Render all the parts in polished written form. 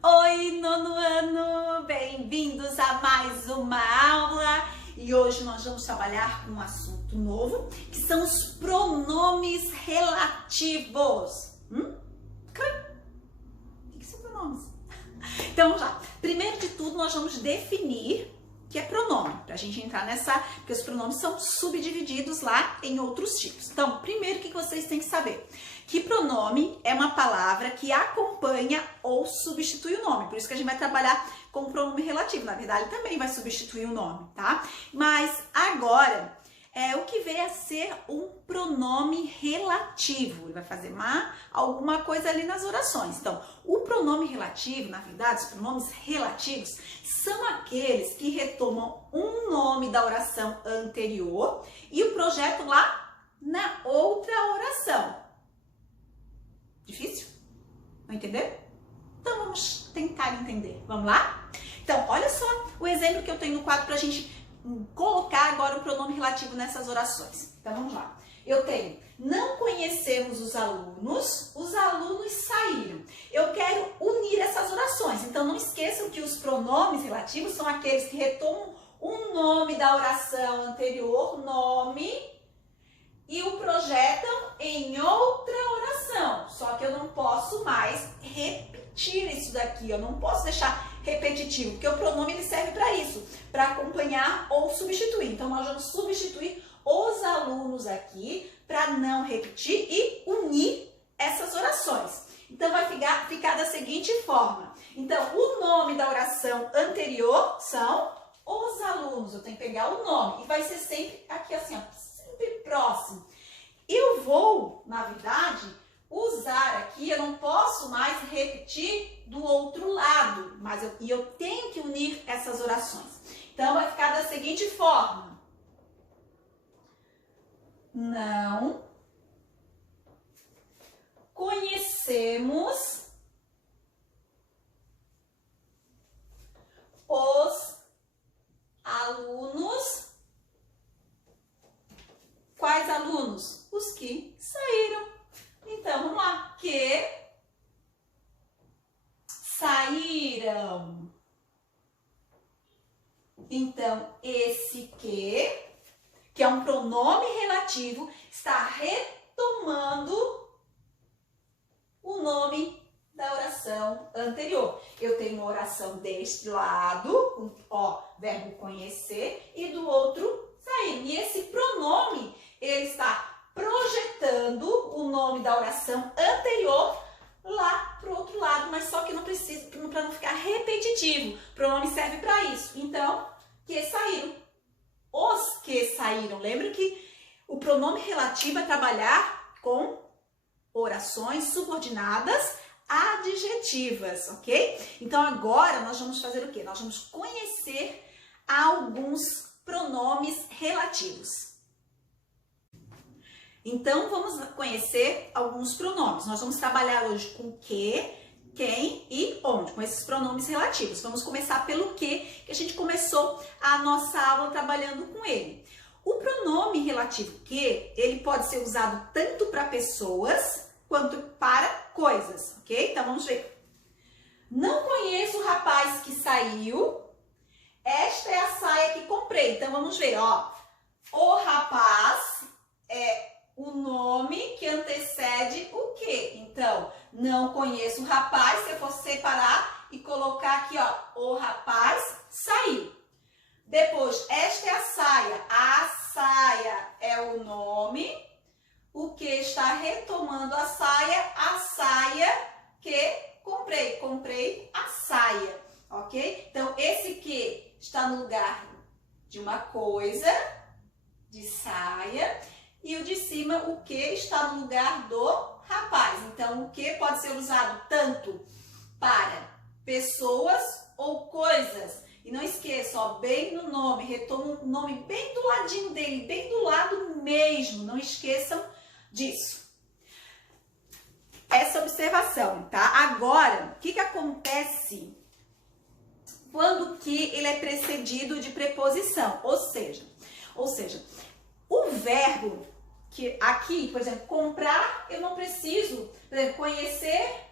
Oi, nono ano! Bem-vindos a mais uma aula! E hoje nós vamos trabalhar com um assunto novo, que são os pronomes relativos. O que são pronomes? Então, já, primeiro de tudo, nós vamos definir o que é pronome, para a gente entrar nessa, porque os pronomes são subdivididos lá em outros tipos. Então, primeiro, o que vocês têm que saber? Que pronome é uma palavra que acompanha ou substitui o nome. Por isso que a gente vai trabalhar com o pronome relativo. Na verdade, ele também vai substituir o nome, tá? Mas agora, o que vem a ser um pronome relativo. Ele vai fazer alguma coisa ali nas orações. Então, o pronome relativo, na verdade, os pronomes relativos são aqueles que retomam um nome da oração anterior e o projetam lá na outra oração. Difícil? Não entender? Então vamos tentar entender. Vamos lá? Então, olha só o exemplo que eu tenho no quadro para a gente colocar agora o pronome relativo nessas orações. Então vamos lá. Eu tenho: não conhecemos os alunos saíram. Eu quero unir essas orações. Então não esqueçam que os pronomes relativos são aqueles que retomam um nome da oração anterior, nome, e o projetam em outra oração. Só que eu não posso mais repetir isso daqui. Eu não posso deixar repetitivo, porque o pronome ele serve para isso, para acompanhar ou substituir. Então, nós vamos substituir os alunos aqui para não repetir e unir essas orações. Então, vai ficar da seguinte forma. Então, o nome da oração anterior são os alunos. Eu tenho que pegar o nome e vai ser sempre aqui assim, ó, próximo. Eu vou, na verdade, usar aqui, eu não posso mais repetir do outro lado, mas eu tenho que unir essas orações. Então, vai ficar da seguinte forma: não conhecemos os alunos. Quais alunos? Os que saíram. Então, vamos lá. Que saíram. Então, esse que é um pronome relativo, está retomando o nome da oração anterior. Eu tenho uma oração deste lado, ó, verbo conhecer, e do outro, sair. E esse pronome, ele está projetando o nome da oração anterior lá para o outro lado, mas só que não precisa, para não ficar repetitivo. O pronome serve para isso. Então, que saíram. Os que saíram. Lembra que o pronome relativo é trabalhar com orações subordinadas adjetivas, ok? Então, agora nós vamos fazer o quê? Nós vamos conhecer alguns pronomes relativos. Então, vamos conhecer alguns pronomes. Nós vamos trabalhar hoje com que, quem e onde, com esses pronomes relativos. Vamos começar pelo que a gente começou a nossa aula trabalhando com ele. O pronome relativo que, ele pode ser usado tanto para pessoas quanto para coisas, ok? Então, vamos ver. Não conheço o rapaz que saiu. Esta é a saia que comprei. Então, vamos ver, ó. O rapaz é o nome que antecede o quê? Então, não conheço o rapaz. Se eu for separar e colocar aqui, ó, o rapaz saiu. Depois, esta é a saia. A saia é o nome. O que está retomando a saia que comprei. Comprei a saia, ok? Então, esse que está no lugar de uma coisa, de saia, e o de cima, o que está no lugar do rapaz. Então, o que pode ser usado tanto para pessoas ou coisas. E não esqueça, ó, bem no nome, retoma o nome bem do ladinho dele, bem do lado mesmo. Não esqueçam disso. Essa observação, tá? Agora, o que acontece quando que ele é precedido de preposição? Ou seja, o verbo que aqui, por exemplo, comprar, eu não preciso, por exemplo, conhecer,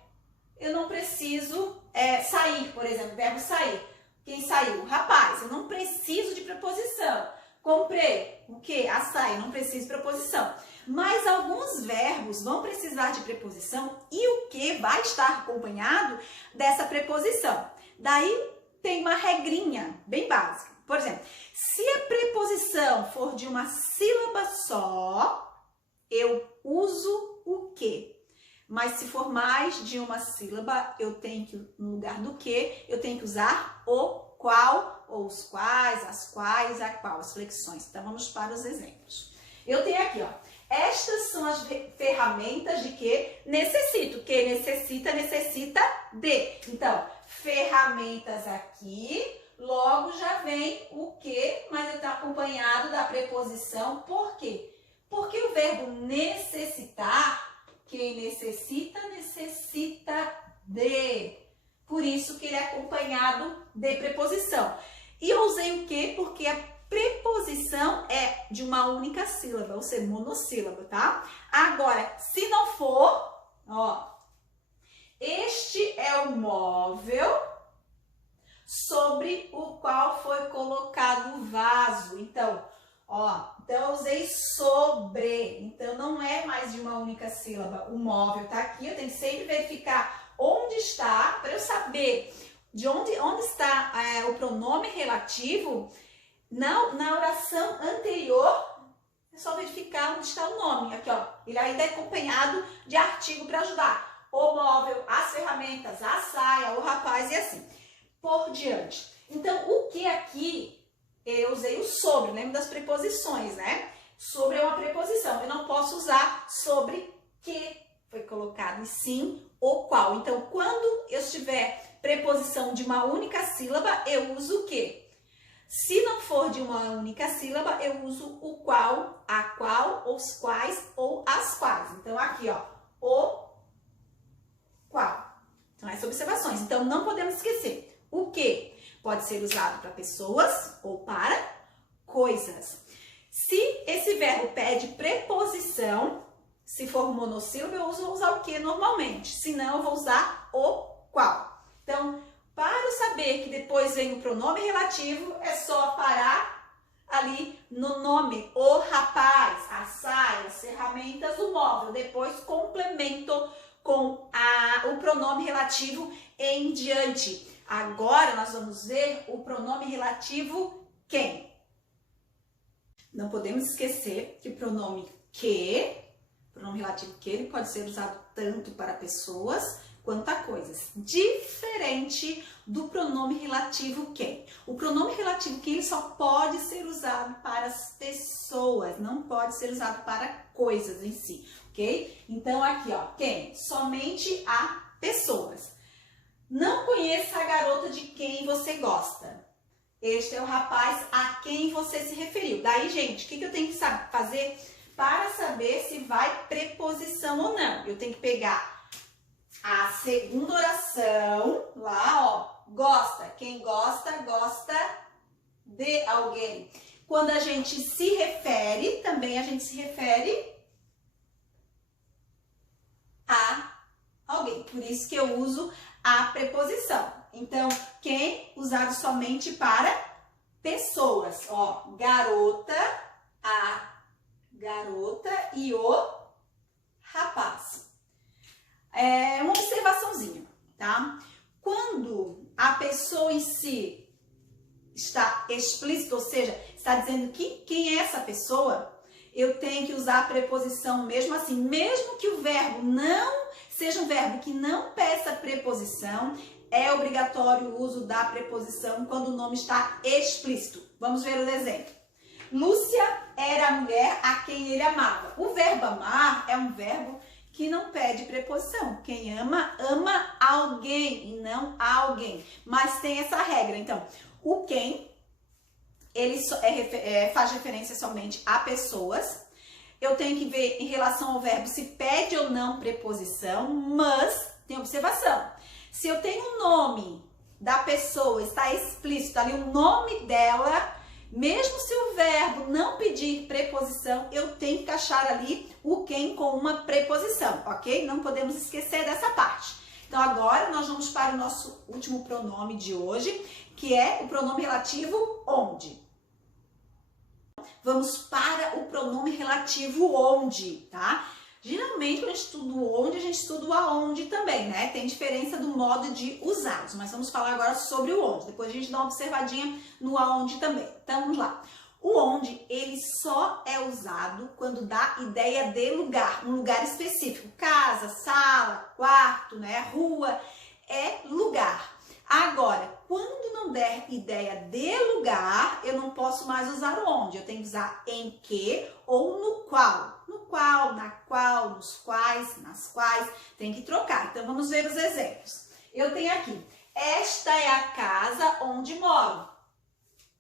eu não preciso sair, por exemplo, o verbo sair. Quem saiu? O rapaz. Eu não preciso de preposição. Comprei. O quê? Açaí. Não preciso de preposição. Mas alguns verbos vão precisar de preposição e o que vai estar acompanhado dessa preposição. Daí tem uma regrinha bem básica. Por exemplo, se a preposição for de uma sílaba só, eu uso o quê? Mas se for mais de uma sílaba, eu tenho que, no lugar do que, eu tenho que usar o qual, ou os quais, as quais, a qual, as flexões. Então, vamos para os exemplos. Eu tenho aqui, ó, estas são as ferramentas de que necessito. Que necessita de. Então, ferramentas aqui, logo já vem o que, mas está acompanhado da preposição. Por quê? Porque o verbo necessitar, quem necessita, necessita de. Por isso que ele é acompanhado de preposição. E eu usei o que? Porque a preposição é de uma única sílaba, ou seja, monossílaba, tá? Agora, se não for, ó, este é o móvel sobre o qual foi colocado o vaso. Então, ó, eu usei sobre, então não é mais de uma única sílaba. O móvel tá aqui, eu tenho que sempre verificar onde está, para eu saber de onde está o pronome relativo. Na oração anterior, é só verificar onde está o nome. Aqui, ó, ele ainda é acompanhado de artigo para ajudar. O móvel, as ferramentas, a saia, o rapaz e assim por diante. Então, o que aqui, eu usei o sobre, lembra das preposições, né? Sobre é uma preposição, eu não posso usar sobre que foi colocado, e sim o qual. Então, quando eu tiver preposição de uma única sílaba, eu uso o que? Se não for de uma única sílaba, eu uso o qual, a qual, os quais ou as quais. Então, aqui, ó, o qual. Então, essas observações. Então, não podemos esquecer. O que pode ser usado para pessoas ou para coisas. Se esse verbo pede preposição, se for monossílabo, eu vou usar o que normalmente. Se não, eu vou usar o qual. Então, para saber que depois vem o pronome relativo, é só parar ali no nome. O rapaz, a saia, as ferramentas, o móvel. Depois complemento com o pronome relativo em diante. Agora nós vamos ver o pronome relativo quem. Não podemos esquecer que o pronome relativo que, ele pode ser usado tanto para pessoas quanto a coisas. Diferente do pronome relativo quem. O pronome relativo quem ele só pode ser usado para as pessoas, não pode ser usado para coisas em si, ok? Então aqui, ó, quem? Somente a pessoas. Não conheça a garota de quem você gosta. Este é o rapaz a quem você se referiu. Daí, gente, o que eu tenho que fazer para saber se vai preposição ou não? Eu tenho que pegar a segunda oração, lá, ó, gosta. Quem gosta, gosta de alguém. Quando a gente se refere, também a gente se refere a alguém. Por isso que eu uso a preposição. Então, quem usado somente para pessoas. Ó, garota, a garota e o rapaz. É uma observaçãozinha, tá? Quando a pessoa em si está explícita, ou seja, está dizendo quem é essa pessoa, eu tenho que usar a preposição mesmo assim, mesmo que o verbo não seja um verbo que não peça preposição, é obrigatório o uso da preposição quando o nome está explícito. Vamos ver o exemplo. Lúcia era a mulher a quem ele amava. O verbo amar é um verbo que não pede preposição. Quem ama, ama alguém e não alguém. Mas tem essa regra. Então, o quem, ele faz referência somente a pessoas. Eu tenho que ver em relação ao verbo se pede ou não preposição, mas tem observação. Se eu tenho o nome da pessoa, está explícito ali o nome dela, mesmo se o verbo não pedir preposição, eu tenho que encaixar ali o quem com uma preposição, ok? Não podemos esquecer dessa parte. Então agora nós vamos para o nosso último pronome de hoje, que é o pronome relativo onde. Vamos para o pronome relativo onde, tá? Geralmente, quando a gente estuda o onde, a gente estuda o aonde também, né? Tem diferença do modo de usá-los, mas vamos falar agora sobre o onde. Depois a gente dá uma observadinha no aonde também. Então, vamos lá. O onde, ele só é usado quando dá ideia de lugar, um lugar específico. Casa, sala, quarto, né? Rua, é lugar. Agora, quando não der ideia de lugar, eu não posso mais usar o onde. Eu tenho que usar em que ou no qual. No qual, na qual, nos quais, nas quais. Tem que trocar. Então, vamos ver os exemplos. Eu tenho aqui, esta é a casa onde moro.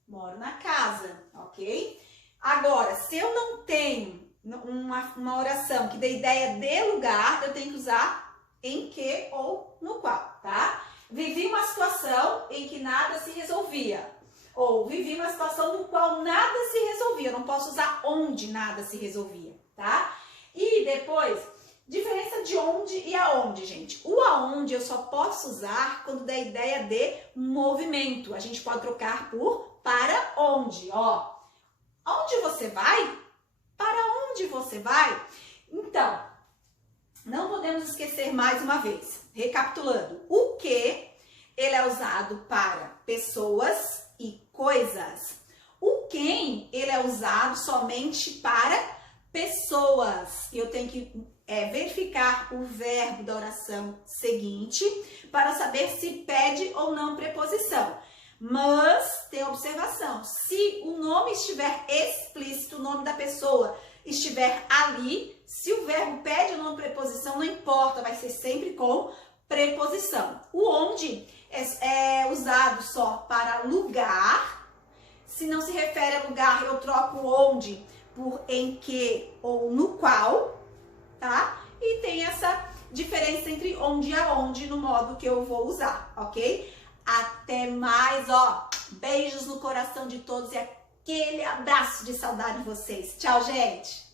Moro na casa, ok? Agora, se eu não tenho uma oração que dê ideia de lugar, eu tenho que usar em que ou no qual, tá? Vivi uma situação em que nada se resolvia. Ou vivi uma situação no qual nada se resolvia. Eu não posso usar onde nada se resolvia, tá? E depois, diferença de onde e aonde, gente. O aonde eu só posso usar quando der ideia de movimento. A gente pode trocar por para onde, ó. Onde você vai? Para onde você vai? Então, não podemos esquecer mais uma vez. Recapitulando, o que ele é usado para pessoas e coisas. O quem ele é usado somente para pessoas. Eu tenho que verificar o verbo da oração seguinte para saber se pede ou não preposição. Mas tem observação, se o nome estiver explícito, o nome da pessoa estiver ali, se o verbo pede ou não preposição, não importa, vai ser sempre com preposição. O onde é usado só para lugar. Se não se refere a lugar, eu troco o onde por em que ou no qual, tá? E tem essa diferença entre onde e aonde no modo que eu vou usar, ok? Até mais, ó. Beijos no coração de todos e aquele abraço de saudade de vocês. Tchau, gente!